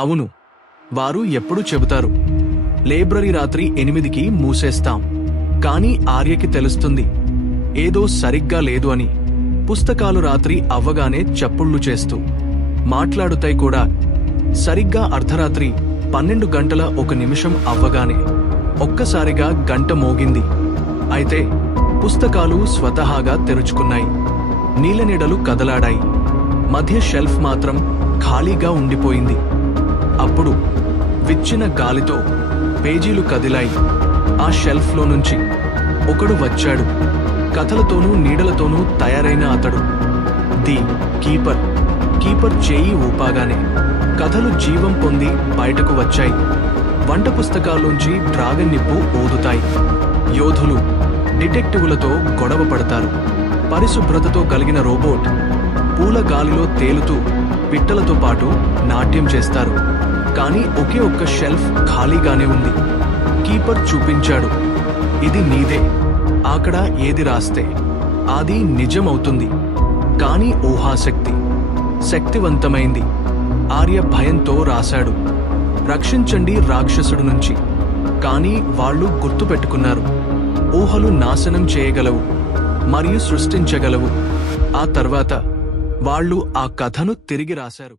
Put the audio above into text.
అవును, వారు ఎప్పుడు చెబుతారు, లైబ్రరీ రాత్రి 8కి మూసేస్తాం. కానీ ఆర్యకి తెలుస్తుంది ఏదో సరిగ్గా లేదు అని. పుస్తకాలు రాత్రి అవ్వగానే చప్పుళ్ళు చేస్తూ మాట్లాడుతాయి కూడా. సరిగ్గా అర్ధరాత్రి 12 గంటల 1 నిమిషం అవ్వగానే ఒక్కసారిగా గంట మోగింది. అయితే పుస్తకాలు స్వతహాగా తెరుచుకున్నాయి. నీలనీడలు కదలాడాయి. మధ్య షెల్ఫ్ మాత్రం ఖాళీగా ఉండిపోయింది. అప్పుడు విచ్చిన గాలితో పేజీలు కదిలాయి. ఆ షెల్ఫ్లో నుంచి ఒకడు వచ్చాడు. కథలతోనూ నీడలతోనూ తయారైన అతడు. The keeper. కీపర్ చేయి ఊపాగానే కథలు జీవం పొంది బయటకు వచ్చాయి. వంట పుస్తకాల్లోంచి డ్రాగన్ నిప్పు ఊదుతాయి. యోధులు డిటెక్టివులతో గొడవ పడతారు. పరిశుభ్రతతో కలిగిన రోబోట్ పూల గాలిలో తేలుతూ పిట్టలతో పాటు నాట్యం చేస్తారు. కానీ ఒకే ఒక్క షెల్ఫ్ ఖాళీగానే ఉంది. కీపర్ చూపించాడు, ఇది నీదే. అక్కడ ఏది రాస్తే అది నిజమవుతుంది. కానీ ఊహాశక్తి శక్తివంతమైంది. ఆర్య భయంతో రాశాడు, రక్షించండి రాక్షసుడు నుంచి. కానీ వాళ్ళు గుర్తుపెట్టుకున్నారు, ఊహలు నాశనం చేయగలవు మరియు సృష్టించగలవు. ఆ తర్వాత వాళ్ళు ఆ కథను తిరిగి రాశారు.